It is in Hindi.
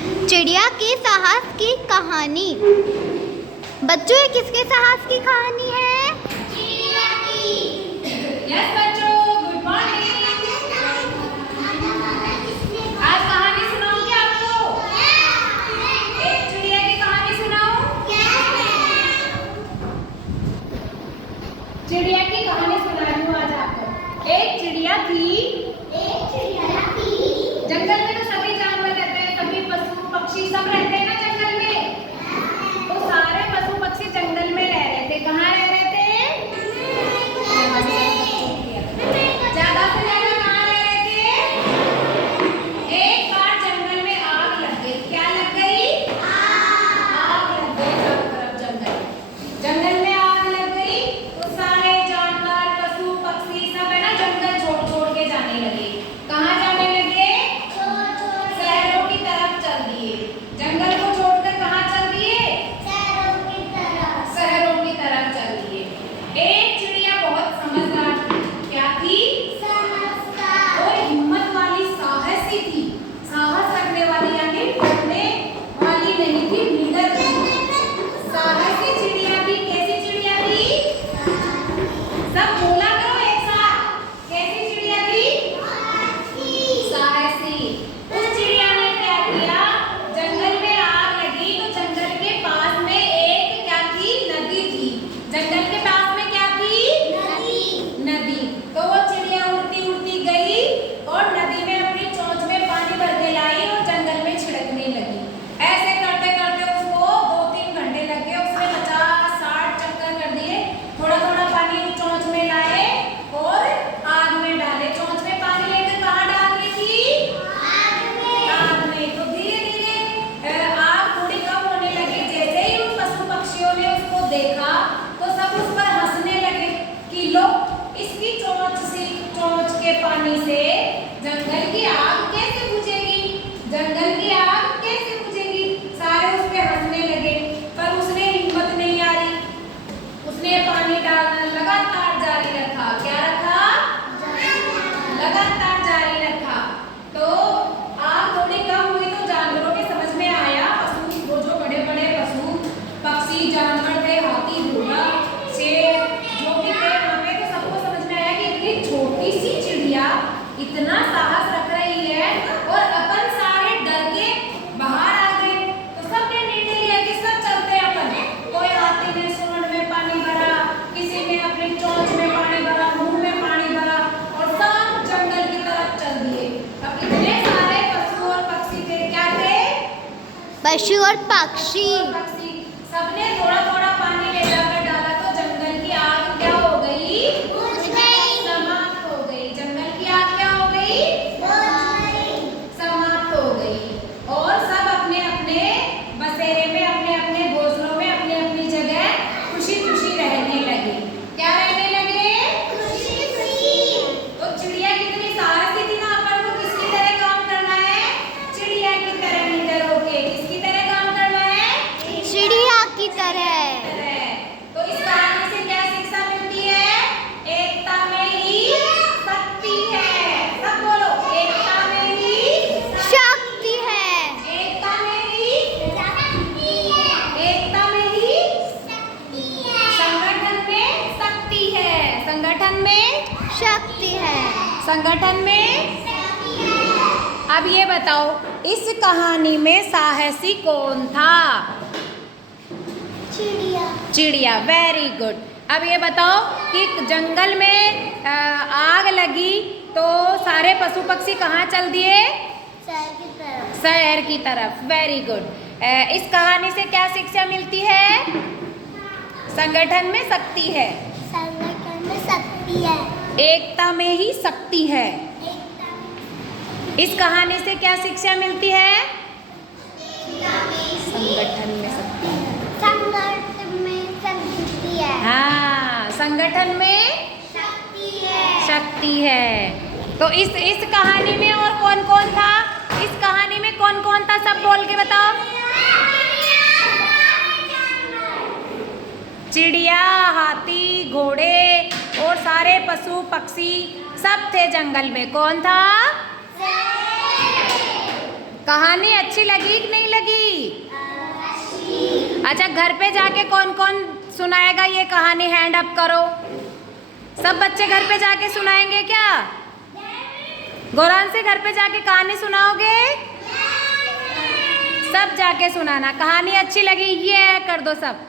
चिड़िया के साहस की कहानी। बच्चों, ये किसके साहस की कहानी है? चिड़िया की। यस बच्चों, गुड मॉर्निंग। आज कहानी सुनाऊंगी आपको। एक चिड़िया की कहानी सुनाऊं? चिड़िया की कहानी सुना रही हूँ आज आपको। एक चिड़िया थी। जंगल में तो सभी जानवर रहते हैं, सभी पशु पक्षी सब रहते हैं ना जंगल में। तो सारे पशु पक्षी जंगल में रह रहे थे। कहाँ रह रहे थे? ज्यादा से ज्यादा कहाँ रह रहे थे? एक बार जंगल में आग लग गई। क्या लग गई? आग लग गई चारों तरफ जंगल में आग लग गई तो सारे जानवर पशु पक्षी सब है ना जंगल छोड़ छोड़ के जाने लगे। कहाँ जाने लगे? शहरों की तरफ चल दिए। जंगल को छोड़कर कहाँ चल दिए? शहरों की तरफ चल दिए। एक चिड़िया बहुत समझदार थी। क्या थी? और हिम्मत वाली, साहसी थी। साहस रखने वाली यानी डरने वाली नहीं थी, लीडर थी। साहसी चिड़िया थी। कैसी चिड़िया थी? सब बोला करो एक साथ। कैसी चिड़िया थी? साहसी। उस चिड़िया ने क्या किया? जंगल में आग लगी तो जंगल के पास में एक क्या थी? नदी थी। जंगल के पास में क्या थी? नदी। तो वो चिड़िया उड़ती उड़ती गई और नदी में अपनी चोंच में पानी भर के लाई और जंगल में छिड़कने लगी। ऐसे करते करते उसको 2-3 घंटे लग गए। उसने 50-60 चक्कर कर दिए। थोड़ा थोड़ा पानी चोंच में लाए और आग में डाले। चोंच में पानी लेकर कहाँ डाल रही थी? आग में। तो धीरे धीरे आग थोड़ी कम होने लगी। जैसे ही उन पशु पक्षियों ने उसको देखा तो सब उस पर हंसने लगे कि लो, इसकी चोंच के पानी से जंगल की आग कैसे बुझेगी? जंगल की आग कैसे बुझेगी? सारे उस पे हंसने लगे। पर उसने हिम्मत नहीं हारी। उसने पानी डालना लगातार जारी रखा। क्या रखा? लगातार जारी रखा। तो आग थोड़ी कम हुई तो जानवरों के समझ में आया। पशु, वो जो बड़े बड़े पशु पक्षी जानवर थे, हाथी घोड़ा शेर जो भी थे वहाँ पे, तो सबको समझ में आया कि इतनी छोटी सी चिड़िया इतना साहस रख रही है और अपन सारे डर के बाहर आ गए। तो सबने निर्णय लिया कि सब चलते हैं अपन। कोई हाथी ने सूंड में पानी भरा, किसी ने अपनी चोंच में पानी भरा, मुंह में पानी भरा और सब जंगल की तरफ चल दिए। अब इतने सारे पशु और पक्षी थे। क्या थे? पशु और पक्षी। पक्षी। सबने थोड़ा थोड़ा पानी ले जाकर डाला तो जंगल की आग क्या हो गई? समाप्त हो गई। जंगल की आग क्या हो गई? समाप्त हो गई। और सब अपने अपने बसेरे में, अपने अपने घोंसलों में, अपनी अपनी जगह खुशी खुशी रहने लगे। क्या रहने लगे? तो चिड़िया कितनी साहसी थी ना। अपन को किसकी तरह काम करना है? चिड़िया की तरह लीडर होके। किसकी तरह काम करना है? चिड़िया की तरह। तो इस कहानी से क्या शिक्षा मिलती है? एकता में ही शक्ति है। सब बोलो, एकता में ही शक्ति है। एकता में ही एकता में ही संगठन में शक्ति है। संगठन में शक्ति है। संगठन में। अब ये बताओ, इस कहानी में साहसी कौन था? चिड़िया। Very good. अब ये बताओ कि जंगल में आग लगी तो सारे पशु पक्षी कहाँ चल दिए? शहर की तरफ। Very good. इस कहानी से क्या शिक्षा मिलती है? संगठन में शक्ति है। एकता में ही शक्ति है। इस कहानी से क्या शिक्षा मिलती है? संगठन में शक्ति है। हाँ, संगठन में शक्ति है। तो इस कहानी में और कौन कौन था? इस कहानी में कौन कौन था? सब बोल के बताओ। चिड़िया, हाथी, घोड़े और सारे पशु पक्षी सब थे जंगल में। कौन था? कहानी अच्छी लगी कि नहीं लगी? अच्छा, घर पे जाके कौन कौन सुनाएगा ये कहानी? हैंड अप करो। सब बच्चे घर पे जाके सुनाएंगे क्या? गौरान से घर पे जाके कहानी सुनाओगे? सब जाके सुनाना। कहानी अच्छी लगी ये कर दो सब।